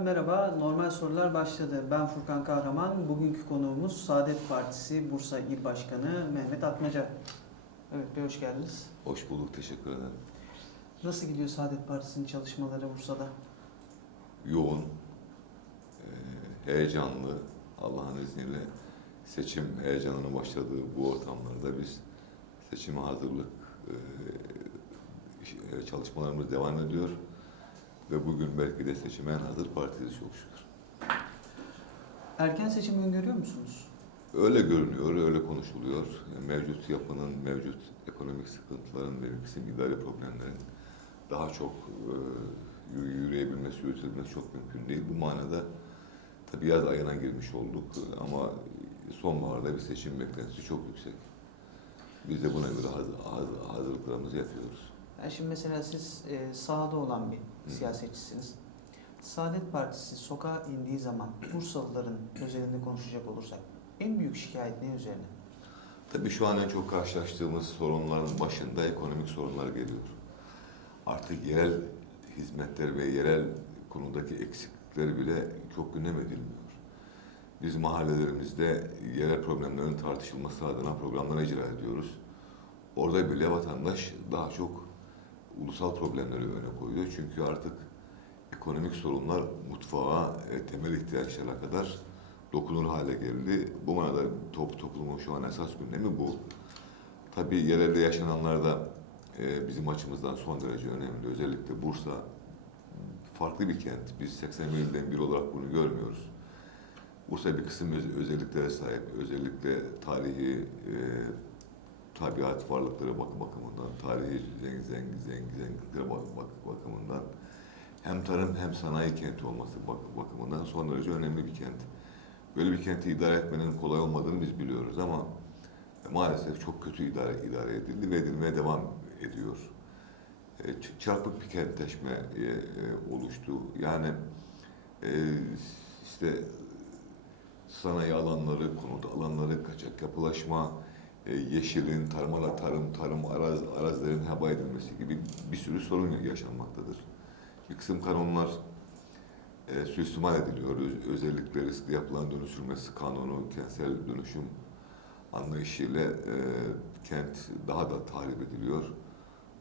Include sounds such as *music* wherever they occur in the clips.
merhaba. Normal sorular başladı. Ben Furkan Kahraman. Bugünkü konuğumuz Saadet Partisi Bursa İl Başkanı Mehmet Atmaca. Evet, Bey hoş geldiniz. Hoş bulduk, teşekkür ederim. Nasıl gidiyor Saadet Partisi'nin çalışmaları Bursa'da? Yoğun, heyecanlı, Allah'ın izniyle seçim heyecanının başladığı bu ortamlarda biz seçime hazırlık çalışmalarımız devam ediyor. Ve bugün belki de seçime en hazır partiyiz çok şükür. Erken seçim öngörüyor musunuz? Öyle görünüyor, öyle konuşuluyor. Mevcut yapının, mevcut ekonomik sıkıntıların ve bir kısım idari problemlerin daha çok e, yürü- yürüyebilmesi, yürütülmesi çok mümkün değil. Bu manada tabii yaz ayına girmiş olduk ama sonbaharda bir seçim beklentisi çok yüksek. Biz de buna göre hazır, hazır- hazırlıklarımızı yapıyoruz. Yani şimdi mesela siz e, sahada olan bir siyasetçisiniz. Saadet Partisi sokağa indiği zaman Bursalıların özelinde konuşacak olursak en büyük şikayet ne üzerine? Tabii şu an en çok karşılaştığımız sorunların başında ekonomik sorunlar geliyor. Artık yerel hizmetler ve yerel konudaki eksiklikler bile çok gündem edilmiyor. Biz mahallelerimizde yerel problemlerin tartışılması adına programlar icra ediyoruz. Orada bile vatandaş daha çok ulusal problemleri öne koyuyor. Çünkü artık ekonomik sorunlar mutfağa, e, temel ihtiyaçlara kadar dokunur hale geldi. Bu manada top, toplumun şu an esas gündemi bu. Tabii yerelde yaşananlar da e, bizim açımızdan son derece önemli. Özellikle Bursa farklı bir kent. Biz 81 ilden bir olarak bunu görmüyoruz. Bursa bir kısım öz- özelliklere sahip. Özellikle tarihi e, tabiat varlıkları bak bakımından, tarihi zengin zengin zengin zenginlikleri bak, bak, bakımından hem tarım hem sanayi kenti olması bak, bakımından son derece önemli bir kent. Böyle bir kenti idare etmenin kolay olmadığını biz biliyoruz ama maalesef çok kötü idare idare edildi ve edilmeye devam ediyor. E, Çarpık bir kentleşme e, e, oluştu. Yani e, işte sanayi alanları, konut alanları, kaçak yapılaşma, e, yeşilin, tarımala tarım, tarım araz, arazilerin heba edilmesi gibi bir sürü sorun yaşanmaktadır. Bir kısım kanunlar e, suistimal ediliyor. Öz- özellikle riskli yapılan dönüştürmesi kanunu, kentsel dönüşüm anlayışıyla e, kent daha da tahrip ediliyor.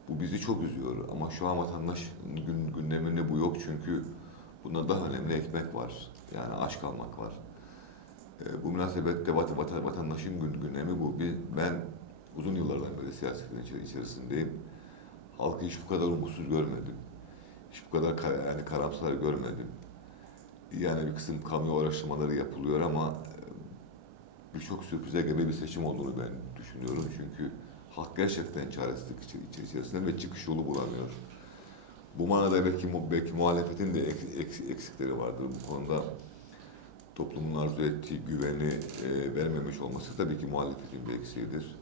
Bu bizi çok üzüyor ama şu an vatandaş gün, gündeminde bu yok çünkü bunda daha önemli ekmek var. Yani aç kalmak var. E, bu münasebetle vat, vat, vatandaşın gün, gündemi bu. Bir, ben uzun yıllardan beri siyasetin içerisindeyim. Halkı hiç bu kadar umutsuz görmedim. Hiç bu kadar ka- yani karamsar görmedim. Yani bir kısım kamu araştırmaları yapılıyor ama e, birçok sürprize gebe bir seçim olduğunu ben düşünüyorum. Çünkü halk gerçekten çaresizlik içerisinde ve çıkış yolu bulamıyor. Bu manada belki, belki muhalefetin de eks- eks- eksikleri vardır bu konuda. Toplumun arzu ettiği güveni e, vermemiş olması tabii ki muhalefetin bir eksiğidir.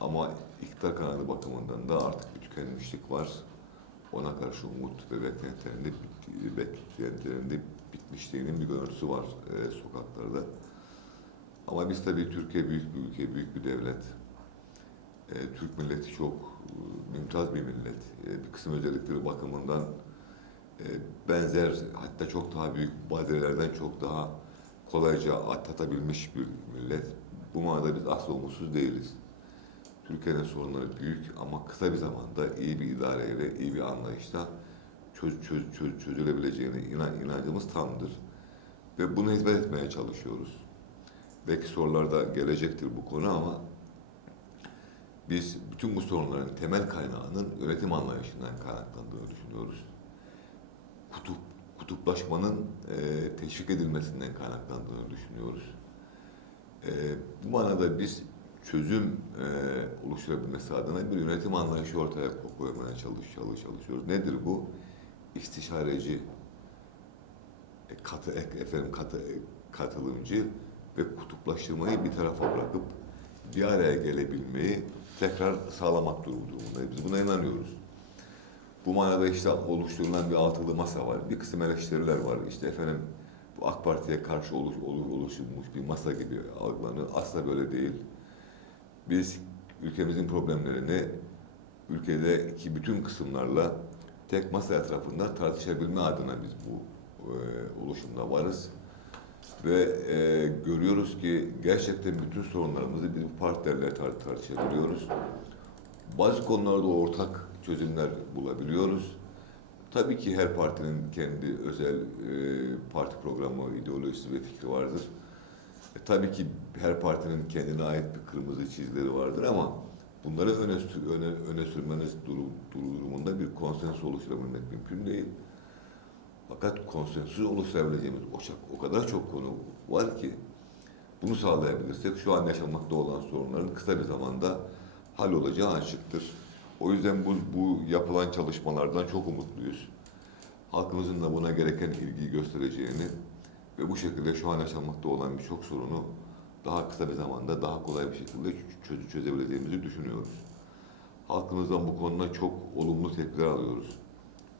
Ama iktidar kanadı bakımından da artık bir tükenmişlik var. Ona karşı umut ve beklentilerinde, beklentilerinde bitmişliğinin bir görüntüsü var e, sokaklarda. Ama biz tabii Türkiye büyük bir ülke, büyük bir devlet. E, Türk milleti çok e, mümtaz bir millet. E, bir kısım özellikleri bakımından e, benzer, hatta çok daha büyük badirelerden çok daha kolayca atlatabilmiş bir millet. Bu manada biz asla umutsuz değiliz. Türkiye'nin sorunları büyük ama kısa bir zamanda iyi bir idareyle, iyi bir anlayışla çöz, çöz, çöz, çözülebileceğine inan, inancımız tamdır. Ve buna hizmet etmeye çalışıyoruz. Belki sorularda gelecektir bu konu ama biz bütün bu sorunların temel kaynağının yönetim anlayışından kaynaklandığını düşünüyoruz. Kutup, kutuplaşmanın e, teşvik edilmesinden kaynaklandığını düşünüyoruz. E, bu manada biz çözüm e, oluşturabilmesi adına bir yönetim anlayışı ortaya koymaya çalış, çalış, çalışıyoruz. Nedir bu? İstişareci, e, katı, e, efendim, katı, e, katılımcı ve kutuplaştırmayı bir tarafa bırakıp bir araya gelebilmeyi tekrar sağlamak durumundayız. Biz buna inanıyoruz. Bu manada işte oluşturulan bir altılı masa var. Bir kısım eleştiriler var. İşte efendim bu AK Parti'ye karşı oluş, oluş, oluşturmuş bir masa gibi algılanır. Asla böyle değil. Biz ülkemizin problemlerini ülkedeki bütün kısımlarla tek masa etrafında tartışabilme adına biz bu e, oluşumda varız. Ve e, görüyoruz ki gerçekten bütün sorunlarımızı bizim partilerle tar- tartışabiliyoruz. Bazı konularda ortak çözümler bulabiliyoruz. Tabii ki her partinin kendi özel e, parti programı, ideolojisi ve fikri vardır. E, tabii ki her partinin kendine ait bir kırmızı çizgileri vardır ama bunları öne, öne, öne sürmeniz durum, durumunda bir konsens oluşturabilmek mümkün değil. Fakat konsensüs oluşturabileceğimiz o, o kadar çok konu var ki bunu sağlayabilirsek şu an yaşanmakta olan sorunların kısa bir zamanda hallolacağı açıktır. O yüzden bu, bu yapılan çalışmalardan çok umutluyuz. Halkımızın da buna gereken ilgiyi göstereceğini ve bu şekilde şu an yaşanmakta olan birçok sorunu daha kısa bir zamanda daha kolay bir şekilde çöz, çözebileceğimizi düşünüyoruz. Halkımızdan bu konuda çok olumlu tepkiler alıyoruz.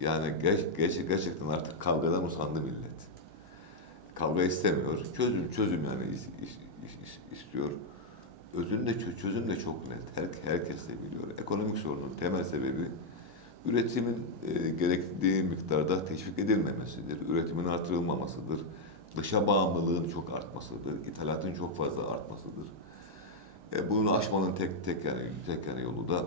Yani ger- ger- gerçekten artık kavgadan usandı millet. Kavga istemiyor. Çözüm çözüm yani is- is- is- is- istiyor. Özünde çö- çözüm de çok net. Her, herkes de biliyor. Ekonomik sorunun temel sebebi üretimin e, gerektiği miktarda teşvik edilmemesidir. Üretimin artırılmamasıdır. Dışa bağımlılığın çok artmasıdır. ithalatın çok fazla artmasıdır. E, bunu aşmanın tek tek yani tek yani yolu da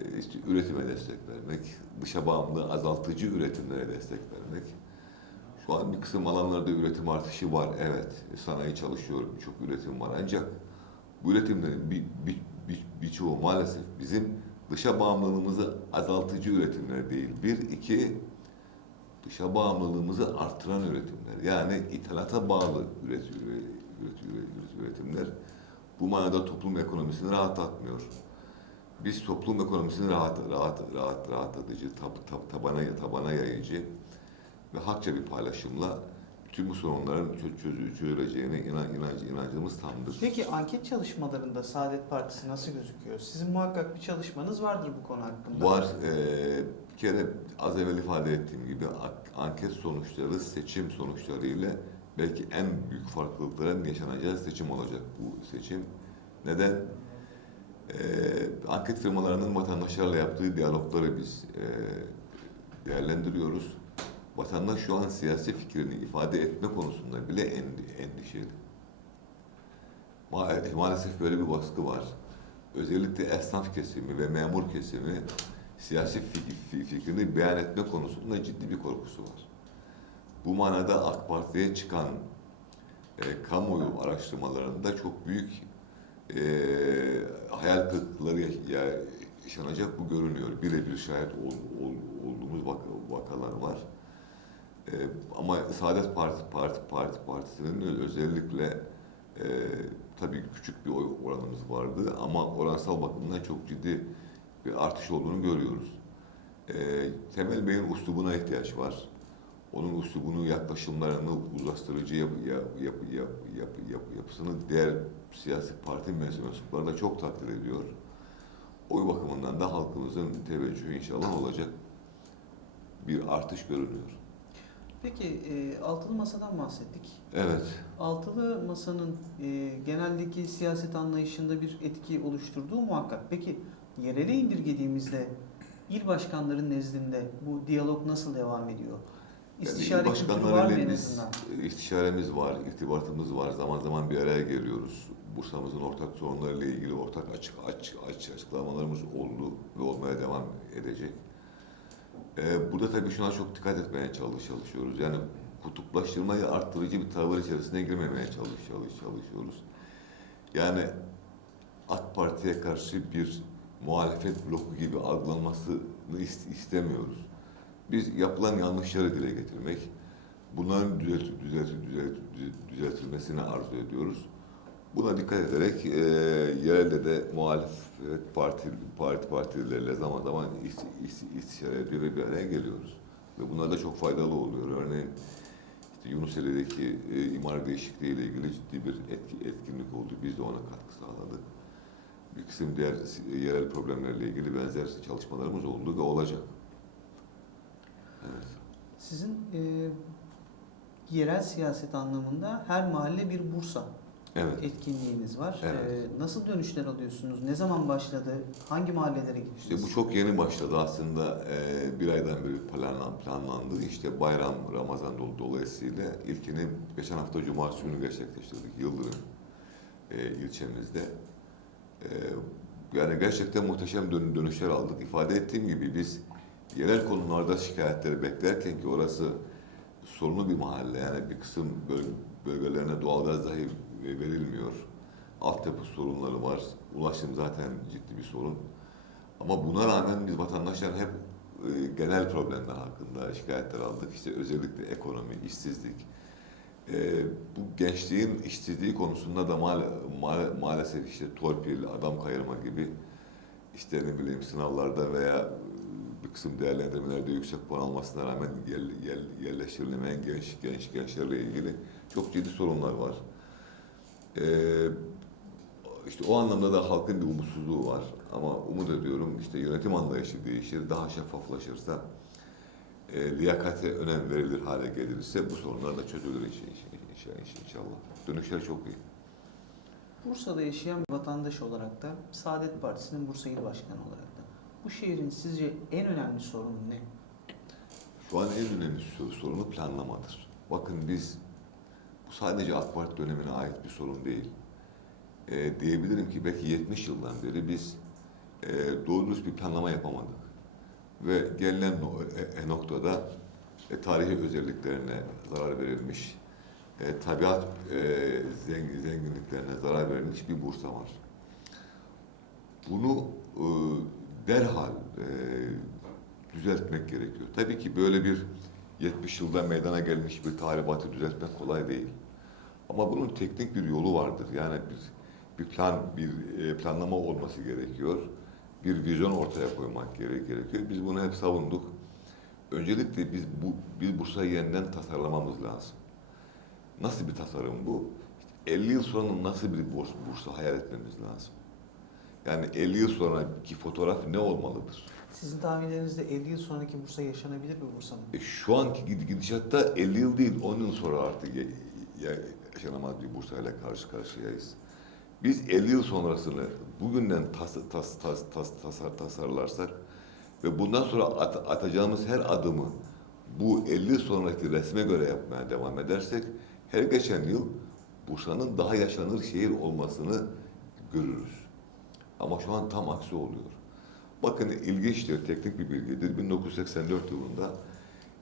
e, işte üretime destek vermek, dışa bağımlılığı azaltıcı üretimlere destek vermek. Şu an bir kısım alanlarda üretim artışı var, evet. Sanayi çalışıyor, birçok üretim var. Ancak bu üretimlerin bir, bir, bir, birçoğu maalesef bizim dışa bağımlılığımızı azaltıcı üretimler değil. Bir, iki, dışa bağımlılığımızı artıran üretimler. Yani ithalata bağlı üretiyor, üretimler. Bu manada toplum ekonomisini rahatlatmıyor. Biz toplum ekonomisini rahat, rahat, rahat, rahatlatıcı, tab, tab, tabana, tabana yayıcı ve hakça bir paylaşımla bütün bu sorunların çö- çözü- çözüleceğine inan, inancı, inancımız tamdır. Peki anket çalışmalarında Saadet Partisi nasıl gözüküyor? Sizin muhakkak bir çalışmanız vardır bu konu hakkında. Var. Eee bir kere az evvel ifade ettiğim gibi anket sonuçları seçim sonuçlarıyla belki en büyük farklılıkların yaşanacağı seçim olacak bu seçim. Neden? Eee anket firmalarının vatandaşlarla yaptığı diyalogları biz eee, değerlendiriyoruz. Vatandaş şu an siyasi fikrini ifade etme konusunda bile endi- endişeli. Ma- Maalesef böyle bir baskı var. Özellikle esnaf kesimi ve memur kesimi siyasi fik- fi- fikrini beyan etme konusunda ciddi bir korkusu var. Bu manada AK Parti'ye çıkan e, kamuoyu araştırmalarında çok büyük e, hayal kırıklıkları yaş- ya- yaşanacak bu görünüyor. Birebir şahit ol- ol- olduğumuz vaka- vakalar var. E, ama Saadet Parti Parti Parti Partisi'nin özellikle e, tabii küçük bir oy oranımız vardı ama oransal bakımdan çok ciddi bir artış olduğunu görüyoruz. E, Temel Bey'in uslubuna ihtiyaç var. Onun uslubunu, yaklaşımlarını, uzlaştırıcı yap, yap, yap, yap, yap, yap, yapısını diğer siyasi parti mensupları da çok takdir ediyor. Oy bakımından da halkımızın teveccühü inşallah olacak bir artış görünüyor. Peki e, altılı masadan bahsettik. Evet. Altılı masanın e, geneldeki siyaset anlayışında bir etki oluşturduğu muhakkak. Peki yerele indirgediğimizde il başkanların nezdinde bu diyalog nasıl devam ediyor? İstişare Yani kültürü var mı en azından? istişaremiz var, irtibatımız var. Zaman zaman bir araya geliyoruz. Bursa'mızın ortak sorunlarıyla ilgili ortak açık aç, aç açıklamalarımız oldu ve olmaya devam edecek. Ee, burada tabii şuna çok dikkat etmeye çalış, çalışıyoruz. Yani kutuplaştırmayı arttırıcı bir tavır içerisine girmemeye çalış, çalış, çalışıyoruz. Yani AK Parti'ye karşı bir muhalefet bloku gibi algılanmasını is- istemiyoruz. Biz yapılan yanlışları dile getirmek, bunların düzelt, düzelt, düzelt, düzeltilmesini arzu ediyoruz. Buna dikkat ederek e, yerelde de muhalefet parti, parti partilerle zaman zaman is- is- istişare ediyor ve bir araya geliyoruz. Ve bunlar da çok faydalı oluyor. Örneğin işte Yunuseli'deki e, imar değişikliği ile ilgili ciddi bir etki, etkinlik oldu. Biz de ona katkı sağladık. Bir kısım diğer yerel problemlerle ilgili benzer çalışmalarımız oldu ve olacak. Evet. Sizin e, yerel siyaset anlamında her mahalle bir Bursa Evet. etkinliğiniz var. Evet. Ee, nasıl dönüşler alıyorsunuz? Ne zaman başladı? Hangi mahallelere gittiniz? İşte bu çok yeni başladı aslında e, bir aydan beri planlan, planlandı. İşte bayram, Ramazan dolu dolayısıyla ilkini geçen hafta Cumartesi günü gerçekleştirdik Yıldırım e, ilçemizde. E, yani gerçekten muhteşem dön- dönüşler aldık. İfade ettiğim gibi biz yerel konularda şikayetleri beklerken ki orası sorunlu bir mahalle yani bir kısım böl- bölgelerine doğalgaz dahi verilmiyor. Altyapı sorunları var. Ulaşım zaten ciddi bir sorun. Ama buna rağmen biz vatandaşların hep e, genel problemler hakkında şikayetler aldık. İşte özellikle ekonomi, işsizlik. E, bu gençliğin işsizliği konusunda da maal- maal- maalesef işte torpil, adam kayırma gibi işte ne bileyim sınavlarda veya e, bir kısım değerlendirmelerde yüksek puan almasına rağmen yer, yer- yerleştirilemeyen genç genç gençlerle ilgili çok ciddi sorunlar var. E, işte o anlamda da halkın bir umutsuzluğu var. Ama umut ediyorum işte yönetim anlayışı değişir, daha şeffaflaşırsa, e, liyakate önem verilir hale gelirse bu sorunlar da çözülür inş- inş- inş- inşallah. Dönüşler çok iyi. Bursa'da yaşayan bir vatandaş olarak da Saadet Partisi'nin Bursa İl Başkanı olarak da bu şehrin sizce en önemli sorunu ne? Şu an en önemli sor- sorunu planlamadır. Bakın biz, bu sadece AK Parti dönemine ait bir sorun değil. E, diyebilirim ki belki 70 yıldan beri biz e, doğru bir planlama yapamadık. Ve gelinen e, e, noktada e, tarihi özelliklerine zarar verilmiş, e, tabiat e, zengin, zenginliklerine zarar verilmiş bir Bursa var. Bunu e, derhal e, düzeltmek gerekiyor. Tabii ki böyle bir 70 yılda meydana gelmiş bir tahribatı düzeltmek kolay değil. Ama bunun teknik bir yolu vardır. Yani bir, bir plan, bir e, planlama olması gerekiyor. Bir vizyon ortaya koymak gere- gerekiyor. Biz bunu hep savunduk. Öncelikle biz bu biz Bursa'yı yeniden tasarlamamız lazım. Nasıl bir tasarım bu? İşte 50 yıl sonra nasıl bir Bursa hayal etmemiz lazım. Yani 50 yıl sonraki fotoğraf ne olmalıdır? Sizin tahminlerinizde 50 yıl sonraki Bursa yaşanabilir bir Bursa mı? E, şu anki gid- gidişatta 50 yıl değil 10 yıl sonra artık ya- ya- yaşanamaz bir Bursa ile karşı karşıyayız. Biz 50 yıl sonrasını bugünden tas, tas, tas, tas, tasar, tasarlarsak ve bundan sonra at- atacağımız her adımı bu 50 yıl sonraki resme göre yapmaya devam edersek her geçen yıl Bursa'nın daha yaşanır şehir olmasını görürüz. Ama şu an tam aksi oluyor. Bakın ilginçtir, teknik bir bilgidir. 1984 yılında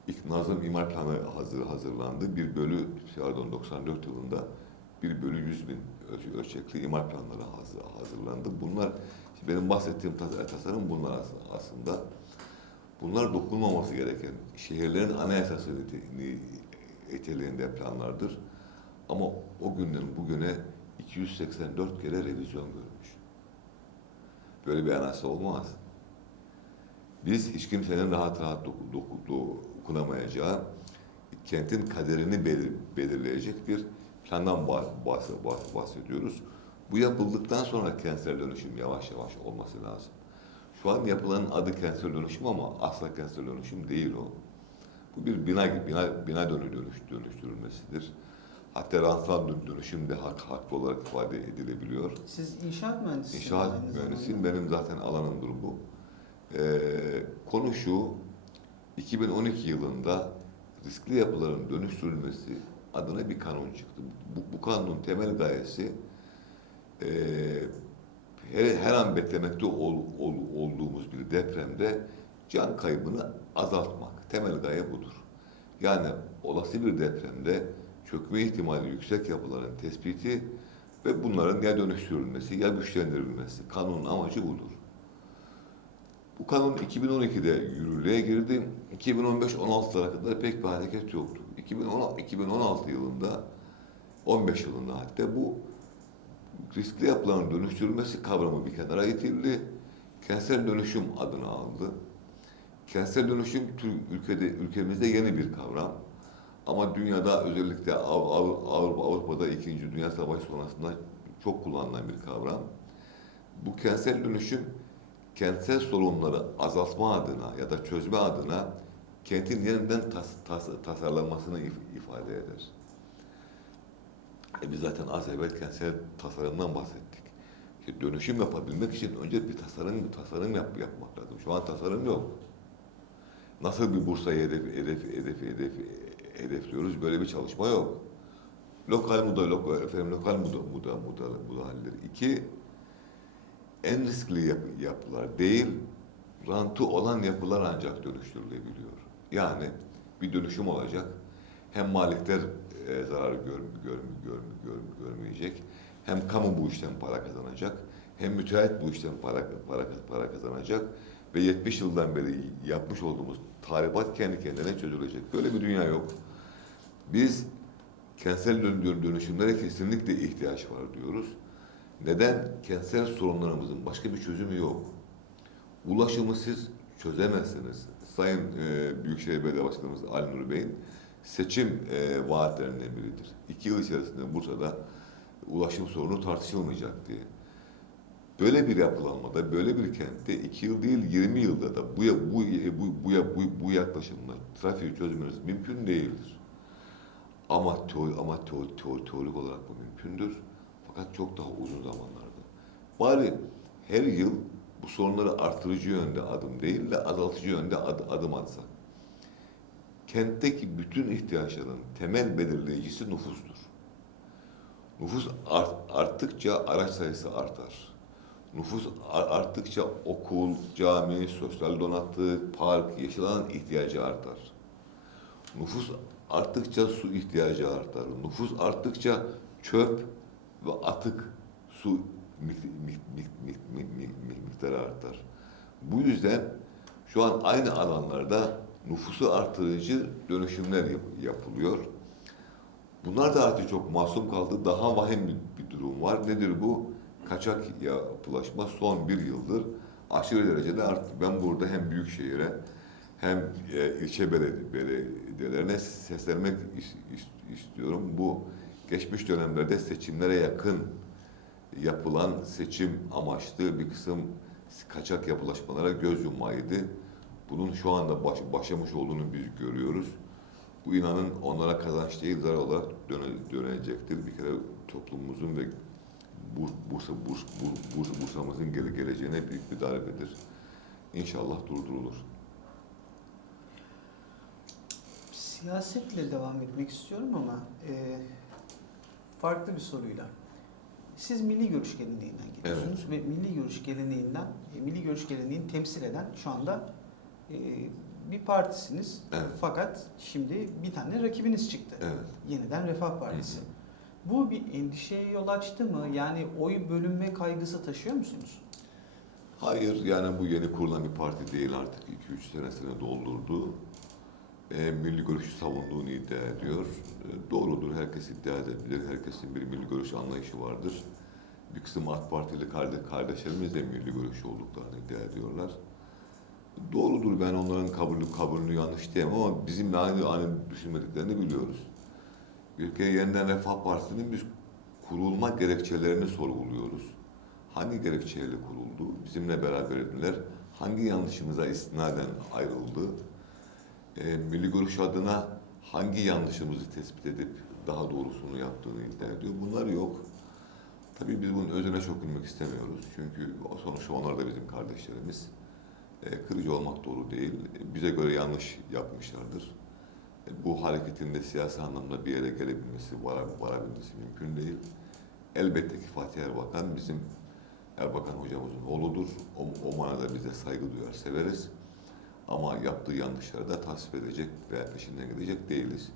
ilk Nazım İmar Planı hazır, hazırlandı. Bir bölü, pardon 94 yılında bir bölü 100 bin ölç- ölçekli imar planları hazır, hazırlandı. Bunlar, benim bahsettiğim tas- tasarım bunlar as- aslında. Bunlar dokunmaması gereken şehirlerin anayasası nite- niteliğinde planlardır. Ama o günden bugüne 284 kere revizyon görmüş. Böyle bir anayasa olmaz. Biz hiç kimsenin rahat rahat doku, doku, dokunamayacağı, kentin kaderini belir, belirleyecek bir plandan bah- bahs- bahs- bahsediyoruz. Bu yapıldıktan sonra kentsel dönüşüm yavaş yavaş olması lazım. Şu an yapılan adı kentsel dönüşüm ama asla kentsel dönüşüm değil o. Bu bir bina bina bina dönü dönüş, dönüştürülmesidir. Hatta ransal dön- dönüşüm de hak, haklı olarak ifade edilebiliyor. Siz inşaat mühendisiniz. İnşaat mühendisiyim. Benim zaten alanımdır bu. Ee, konu şu, 2012 yılında riskli yapıların dönüştürülmesi adına bir kanun çıktı. Bu, bu kanunun temel gayesi e, her, her an beklemekte ol, ol, olduğumuz bir depremde can kaybını azaltmak. Temel gaye budur. Yani olası bir depremde çökme ihtimali yüksek yapıların tespiti ve bunların ya dönüştürülmesi ya güçlendirilmesi. Kanunun amacı budur. Bu kanun 2012'de yürürlüğe girdi. 2015-16'lara kadar pek bir hareket yoktu. 2016, 2016 yılında, 15 yılında hatta bu riskli yapıların dönüştürülmesi kavramı bir kenara itildi. Kentsel dönüşüm adını aldı. Kentsel dönüşüm ülkede ülkemizde yeni bir kavram. Ama dünyada özellikle Av- Av- Avrupa, Avrupa'da 2. Dünya Savaşı sonrasında çok kullanılan bir kavram. Bu kentsel dönüşüm kentsel sorunları azaltma adına ya da çözme adına kentin yeniden tas, tas- tasarlanmasını if- ifade eder. E biz zaten az evvel kentsel tasarımdan bahsettik. İşte dönüşüm yapabilmek için önce bir tasarım tasarım yap, yapmak lazım. Şu an tasarım yok. Nasıl bir Bursa'yı hedef, hedef, hedef, hedef, hedefliyoruz? Böyle bir çalışma yok. Lokal muda, lokal, efendim, lokal muda, muda, muda, müdahaleleri. İki, en riskli yap, yapılar değil, rantı olan yapılar ancak dönüştürülebiliyor. Yani bir dönüşüm olacak. Hem malikler e, zarar gör, gör, gör, gör, görmeyecek, hem kamu bu işten para kazanacak, hem müteahhit bu işten para, para, para kazanacak ve 70 yıldan beri yapmış olduğumuz tahribat kendi kendine çözülecek. Böyle bir dünya yok. Biz kentsel dön- dön- dönüşümlere kesinlikle ihtiyaç var diyoruz. Neden? Kentsel sorunlarımızın başka bir çözümü yok. Ulaşımı siz çözemezsiniz. Sayın e, Büyükşehir Belediye Başkanımız Ali Nur Bey'in seçim e, vaatlerinden biridir. İki yıl içerisinde Bursa'da ulaşım sorunu tartışılmayacak diye. Böyle bir yapılanmada, böyle bir kentte iki yıl değil 20 yılda da bu ya- bu bu bu bu, bu yaklaşımla trafiği çözmeniz mümkün değildir. Ama teori, ama teori, teori, teorik olarak bu mümkündür. Fakat çok daha uzun zamanlarda. Bari her yıl bu sorunları artırıcı yönde adım değil de azaltıcı yönde ad- adım atsak. Kentteki bütün ihtiyaçların temel belirleyicisi nüfustur. Nüfus art- arttıkça araç sayısı artar. Nüfus ar- arttıkça okul, cami, sosyal donatı, park, yeşil alan ihtiyacı artar. Nüfus arttıkça su ihtiyacı artar. Nüfus arttıkça çöp ve atık su mik- mik- mik- mik- mik- mik- mik- miktarı artar. Bu yüzden şu an aynı alanlarda nüfusu artırıcı dönüşümler yap- yapılıyor. Bunlar da artık çok masum kaldı. Daha vahim bir, bir durum var. Nedir bu? Kaçak yapılaşma son bir yıldır aşırı derecede arttı. Ben burada hem büyükşehire hem e, ilçe beledi- belediyelerine seslenmek is- is- istiyorum. Bu geçmiş dönemlerde seçimlere yakın yapılan seçim amaçlı bir kısım kaçak yapılaşmalara göz yummaydı. Bunun şu anda baş, başlamış olduğunu biz görüyoruz. Bu inanın onlara kazanç değil zarar olarak döne, dönecektir. Bir kere toplumumuzun ve Bur- Bursa, Burs, Bur- Burs, Bursa'mızın gele, geleceğine büyük bir darbedir. İnşallah durdurulur. Siyasetle devam etmek istiyorum ama e, farklı bir soruyla. Siz milli görüş geleneğinden geliyorsunuz ve milli görüş geleneğinden, e, milli görüş geleneğini temsil eden şu anda e, bir partisiniz. Evet. Fakat şimdi bir tane rakibiniz çıktı. Evet. Yeniden Refah Partisi. Hı Bu bir endişeye yol açtı mı? Yani oy bölünme kaygısı taşıyor musunuz? Hayır, yani bu yeni kurulan bir parti değil artık. 2-3 senesini doldurdu. E, milli görüşü savunduğunu iddia ediyor. E, herkes iddia edebilir. Herkesin bir milli görüş anlayışı vardır. Bir kısım AK Partili kardeş, kardeşlerimiz de milli görüşü olduklarını iddia ediyorlar. Doğrudur, ben onların kabulü, kabulünü yanlış diyemem ama bizim aynı, aynı düşünmediklerini biliyoruz. Ülkeye yeniden Refah Partisi'nin biz kurulma gerekçelerini sorguluyoruz. Hangi gerekçeyle kuruldu? Bizimle beraberdiler. Hangi yanlışımıza istinaden ayrıldı? E, Milli Görüş adına hangi yanlışımızı tespit edip daha doğrusunu yaptığını iddia ediyor. Bunlar yok. Tabii biz bunun özüne çok inmek istemiyoruz. Çünkü sonuçta onlar da bizim kardeşlerimiz. E, kırıcı olmak doğru değil. E, bize göre yanlış yapmışlardır. E, bu hareketin de siyasi anlamda bir yere gelebilmesi, vara- varabilmesi mümkün değil. Elbette ki Fatih Erbakan bizim Erbakan hocamızın oğludur. O, o manada bize saygı duyar, severiz. Ama yaptığı yanlışları da tasvip edecek veya peşinden gidecek değiliz.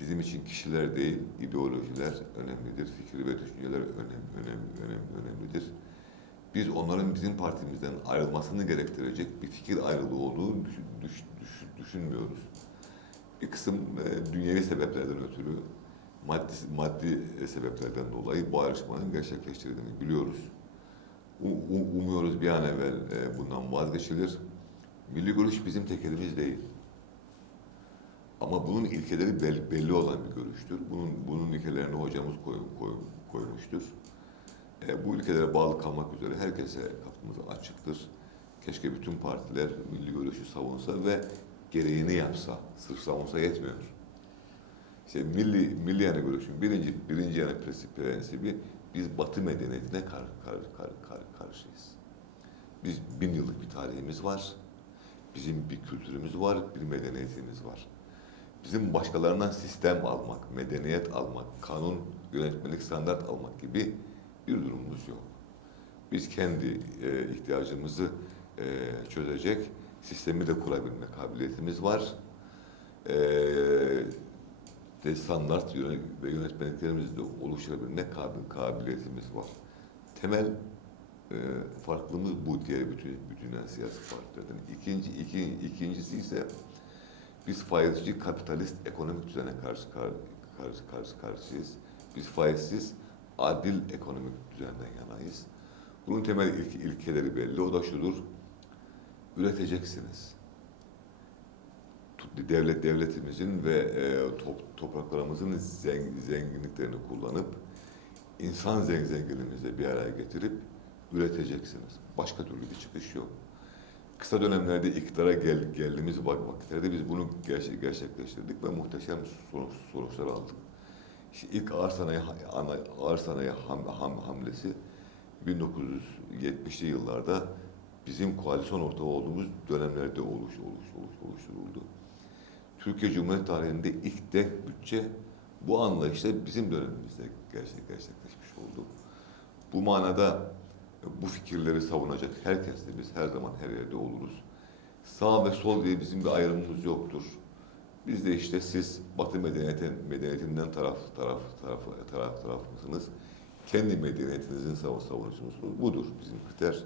Bizim için kişiler değil, ideolojiler önemlidir. Fikir ve düşünceler önem, önem, önem, önemlidir. Biz onların bizim partimizden ayrılmasını gerektirecek bir fikir ayrılığı olduğunu düşün, düş- düş- düşünmüyoruz. Bir kısım e, dünyevi sebeplerden ötürü, maddi, maddi sebeplerden dolayı bu ayrışmanın gerçekleştirildiğini biliyoruz. U- u- Umuyoruz bir an evvel e, bundan vazgeçilir. Milli görüş bizim tek elimiz değil. Ama bunun ilkeleri bel- belli olan bir görüştür. Bunun bunun ilkelerini hocamız koy, koy- koymuştur. E, bu ilkelere bağlı kalmak üzere herkese kapımız açıktır. Keşke bütün partiler milli görüşü savunsa ve gereğini yapsa. Sırf savunsa yetmiyor. İşte milli, milli yana görüşün birinci, birinci yana prensibi biz Batı medeniyetine kar, kar, kar, kar, karşıyız. Biz bin yıllık bir tarihimiz var. Bizim bir kültürümüz var, bir medeniyetimiz var. Bizim başkalarından sistem almak, medeniyet almak, kanun, yönetmelik, standart almak gibi bir durumumuz yok. Biz kendi e, ihtiyacımızı e, çözecek sistemi de kurabilme kabiliyetimiz var. E, de standart ve yönetmeliklerimizi de oluşturabilme kabil- kabiliyetimiz var. Temel e, farklılığımız bu diğer bütün, bütün siyasi partilerden. İkinci, iki, ikincisi ise biz faizci kapitalist ekonomik düzene karşı kar, karşı karşı karşıyız. Biz faizsiz adil ekonomik düzenden yanayız. Bunun temel ilk, ilkeleri belli. O da şudur. Üreteceksiniz. Devlet devletimizin ve e, top, topraklarımızın zeng- zenginliklerini kullanıp insan zen- zenginliğimizi bir araya getirip üreteceksiniz. Başka türlü bir çıkış yok. Kısa dönemlerde iktidara gel, geldiğimiz vak- vakitlerde biz bunu gerçek, gerçekleştirdik ve muhteşem sonuç, sonuçlar aldık. İşte ilk ağır sanayi, ana- ağır sanayi ham, ham, hamlesi 1970'li yıllarda bizim koalisyon ortağı olduğumuz dönemlerde oluş, oluş, oluş, oluşturuldu. Türkiye Cumhuriyeti tarihinde ilk denk bütçe bu anlayışla bizim dönemimizde gerçek, gerçekleşmiş oldu. Bu manada bu fikirleri savunacak herkes de biz her zaman her yerde oluruz. Sağ ve sol diye bizim bir ayrımımız yoktur. Biz de işte siz Batı medeniyeti, medeniyetinden taraf taraf taraf taraf taraf mısınız? Kendi medeniyetinizin savun savunucusu musunuz? Budur bizim kriter.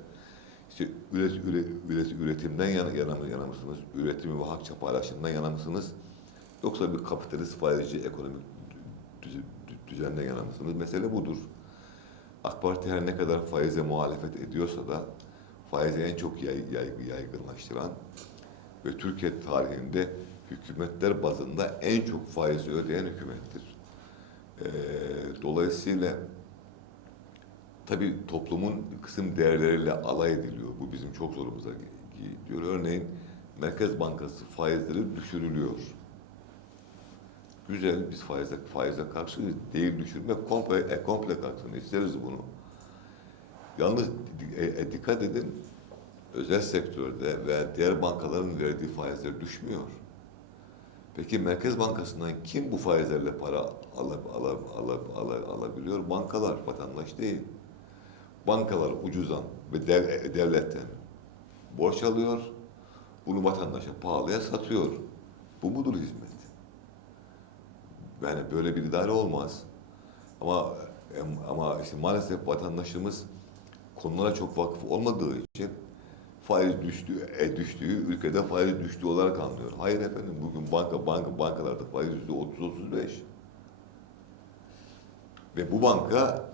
İşte üret, üret, üret, üretimden yana, yana, yana mısınız? Üretimi ve hakça paylaşımdan yana mısınız? Yoksa bir kapitalist faizci ekonomik düz, düz- düzenden yana mısınız? Mesele budur. AK Parti her ne kadar faize muhalefet ediyorsa da faizi en çok yay, yay, yaygınlaştıran ve Türkiye tarihinde hükümetler bazında en çok faizi ödeyen hükümettir. Ee, dolayısıyla tabii toplumun kısım değerleriyle alay ediliyor. Bu bizim çok zorumuza gidiyor. Örneğin Merkez Bankası faizleri düşürülüyor. Güzel, biz faize, faize karşıyız. Değil düşürme, komple, e, komple kalksın. İsteriz bunu. Yalnız e, e, dikkat edin, özel sektörde ve diğer bankaların verdiği faizler düşmüyor. Peki Merkez Bankası'ndan kim bu faizlerle para alab, alab, alab, alab, alabiliyor? Bankalar, vatandaş değil. Bankalar ucuzdan ve dev, e, devletten borç alıyor, bunu vatandaşa pahalıya satıyor. Bu mudur hizmet? Yani böyle bir idare olmaz. Ama ama işte maalesef vatandaşımız konulara çok vakıf olmadığı için faiz düştüğü, e, düştüğü ülkede faiz düştüğü olarak anlıyor. Hayır efendim bugün banka banka bankalarda faiz yüzde 30-35. Ve bu banka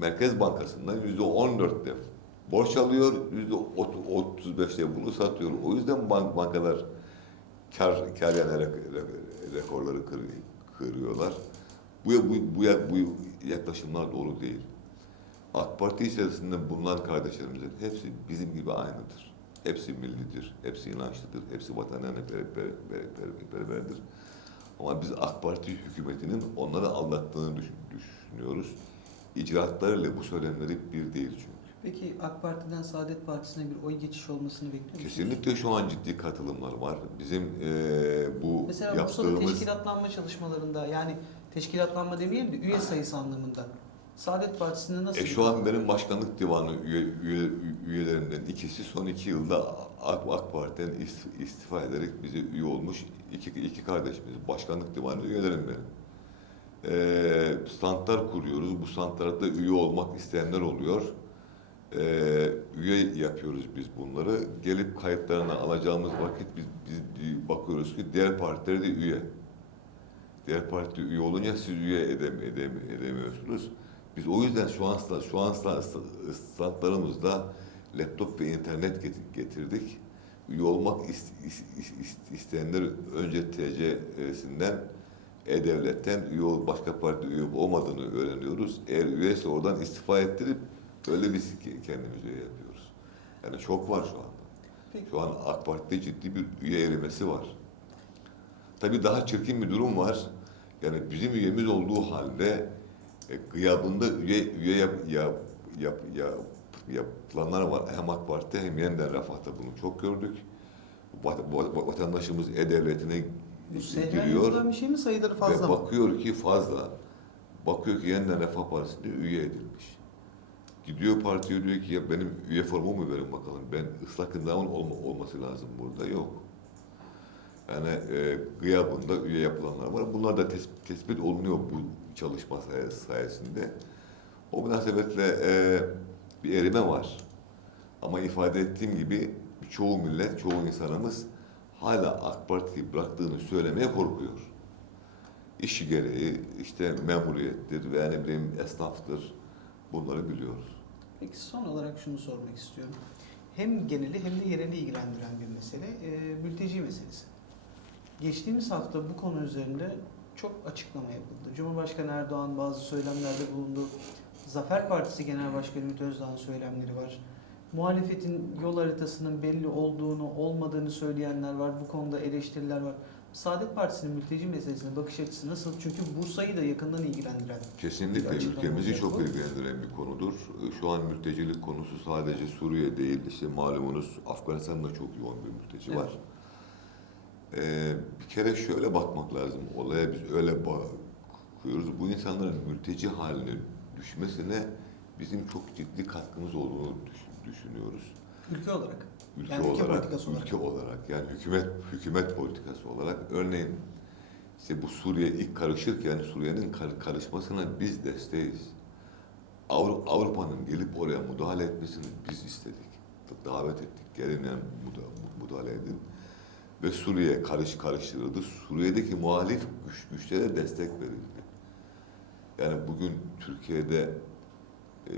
Merkez Bankası'ndan yüzde 14'te borç alıyor, yüzde 35'te bunu satıyor. O yüzden bank, bankalar kar, kar yani re- re- rekorları kır, kırıyorlar. Bu, bu, bu, bu yaklaşımlar doğru değil. AK Parti içerisinde bulunan kardeşlerimizin hepsi bizim gibi aynıdır. Hepsi millidir, hepsi inançlıdır, hepsi vatanına ber- ber- ber- ber- berberdir. Ama biz AK Parti hükümetinin onları aldattığını düşün- düşünüyoruz. İcraatlarıyla bu söylemleri bir değil çünkü. Peki AK Parti'den Saadet Partisi'ne bir oy geçişi olmasını bekliyor musunuz? Kesinlikle şu an ciddi katılımlar var. Bizim eee, bu Mesela yaptığımız... teşkilatlanma çalışmalarında yani teşkilatlanma demeyelim de üye sayısı anlamında Saadet Partisi'nde nasıl? E şu an benim başkanlık divanı üye, üye, üyelerimden ikisi son iki yılda AK, AK Parti'den ist- istifa ederek bize üye olmuş iki, iki kardeşimiz. Başkanlık divanı üyelerim benim. Ee, standlar kuruyoruz. Bu standlarda üye olmak isteyenler oluyor. Ee, üye yapıyoruz biz bunları. Gelip kayıtlarını alacağımız vakit biz, biz bakıyoruz ki diğer partiler de üye. Diğer parti üye olunca siz üye edem, edem, edemiyorsunuz. Biz o yüzden şu an şu an standlarımızda laptop ve internet get- getirdik. Üye olmak is- is- is- isteyenler önce TC'sinden E-Devlet'ten üye başka parti üye olmadığını öğreniyoruz. Eğer üyeyse oradan istifa ettirip öyle biz ki- kendimiz üye yapıyoruz. Yani çok var şu anda. Peki. Şu an AK Parti'de ciddi bir üye erimesi var. Tabii daha çirkin bir durum var. Yani bizim üyemiz olduğu halde e, gıyabında üye, üye yap, yap, yap, yap, yapılanlar var. Hem AK Parti hem yeniden Refah'ta bunu çok gördük. Vat, vat- vatandaşımız E-Devleti'ne giriyor bir şey mi sayıları fazla ve mı? bakıyor ki fazla. Bakıyor ki yeniden Refah Partisi'nde üye edilmiş. Gidiyor partiye diyor ki ya benim üye formumu mu verin bakalım. Ben ıslak gıdamın olma, olması lazım burada. Yok. Yani e, gıyabında üye yapılanlar var. Bunlar da tes- tespit olunuyor bu çalışma say- sayesinde. O münasebetle e, bir erime var. Ama ifade ettiğim gibi çoğu millet, çoğu insanımız hala AK Parti'yi bıraktığını söylemeye korkuyor. İşi gereği işte memuriyettir veya ne bileyim esnaftır. Bunları biliyoruz. Peki son olarak şunu sormak istiyorum. Hem geneli hem de yereli ilgilendiren bir mesele, e, mülteci meselesi. Geçtiğimiz hafta bu konu üzerinde çok açıklama yapıldı. Cumhurbaşkanı Erdoğan bazı söylemlerde bulundu. Zafer Partisi Genel Başkanı Ümit Özdağ'ın söylemleri var. Muhalefetin yol haritasının belli olduğunu, olmadığını söyleyenler var. Bu konuda eleştiriler var. Saadet Partisi'nin mülteci meselesine bakış açısı nasıl? Çünkü Bursa'yı da yakından ilgilendiren. Kesinlikle ülkemizi çok bu. ilgilendiren bir konudur. Şu an mültecilik konusu sadece Suriye değil, işte malumunuz Afganistan'da çok yoğun bir mülteci Evet. var. Ee, bir kere şöyle bakmak lazım. Olaya biz öyle bakıyoruz. Bu insanların mülteci haline düşmesine bizim çok ciddi katkımız olduğunu düş- düşünüyoruz. Ülke olarak. Ülke Yani ülke olarak, politikası olarak. ülke olarak yani hükümet hükümet politikası olarak örneğin işte bu Suriye ilk karışırken Suriye'nin kar- karışmasına biz desteğiz. Avru- Avrupa'nın gelip oraya müdahale etmesini biz istedik. Davet ettik. Gelin yani müda- müdahale edin. Ve Suriye karış karıştırıldı. Suriye'deki muhalif güç, güçlere destek verildi. Yani bugün Türkiye'de e,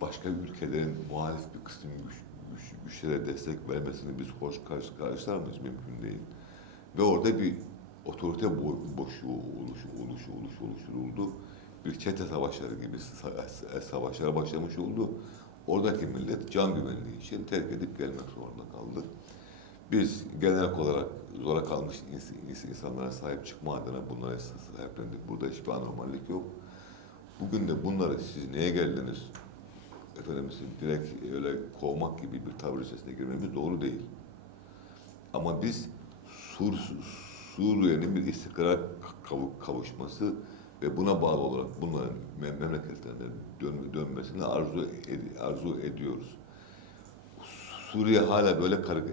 başka ülkelerin muhalif bir kısım güç, güçlere destek vermesini biz hoş karşı karşılar mıyız? Mümkün değil. Ve orada bir otorite bo- boşluğu oluşu, oluşu, oluşu, oluşturuldu. Bir çete savaşları gibi sa- savaşlara başlamış oldu. Oradaki millet can güvenliği için terk edip gelmek zorunda kaldı. Biz genel olarak zora kalmış ins- ins- insanlara sahip çıkma adına bunlara sahiplendik. Burada hiçbir anormallik yok. Bugün de bunları siz neye geldiniz? Efendim direkt öyle kovmak gibi bir tavır içerisine girmemiz doğru değil. Ama biz Sur, Suriye'nin bir istikrar kavu- kavuşması ve buna bağlı olarak bunların mem- memleketlerine dön- dönmesini arzu ed- arzu ediyoruz. Suriye hala böyle karı,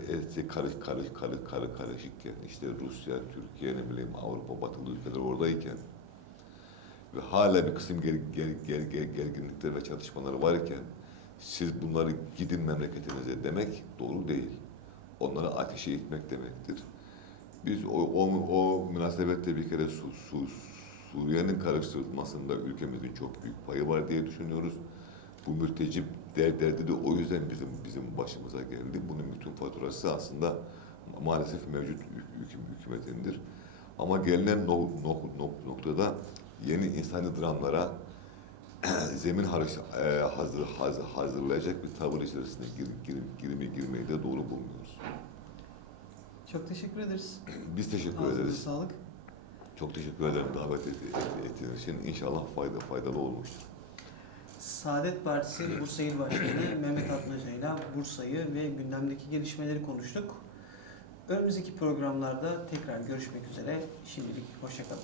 karış, karış, karı, karı karışıkken işte Rusya, Türkiye ne bileyim Avrupa, Batılı ülkeler oradayken ve hala bir kısım ger, ger, ger, ger, gerginlikler ve çatışmalar varken siz bunları gidin memleketinize demek doğru değil. Onları ateşe itmek demektir. Biz o, o, o münasebette bir kere Su, Su, Suriye'nin karıştırılmasında ülkemizin çok büyük payı var diye düşünüyoruz. Bu mülteci der, derdi de o yüzden bizim bizim başımıza geldi. Bunun bütün faturası aslında maalesef mevcut hük- hüküm, hükümetindir. Ama gelinen no, no, no, noktada yeni insani dramlara *clears throat* zemin e, hazır, hazır, hazırlayacak bir tavır içerisine gir, gir, girmeyi, girmeyi de doğru bulmuyoruz. Çok teşekkür ederiz. *clears throat* Biz teşekkür Ağzınıza ederiz. sağlık. Çok teşekkür ederim davet et- et- ettiğiniz için. İnşallah fayda faydalı olmuştur. Saadet Partisi *clears throat* Bursa İl Başkanı Mehmet Atmaca ile Bursa'yı ve gündemdeki gelişmeleri konuştuk. Önümüzdeki programlarda tekrar görüşmek üzere. Şimdilik hoşçakalın.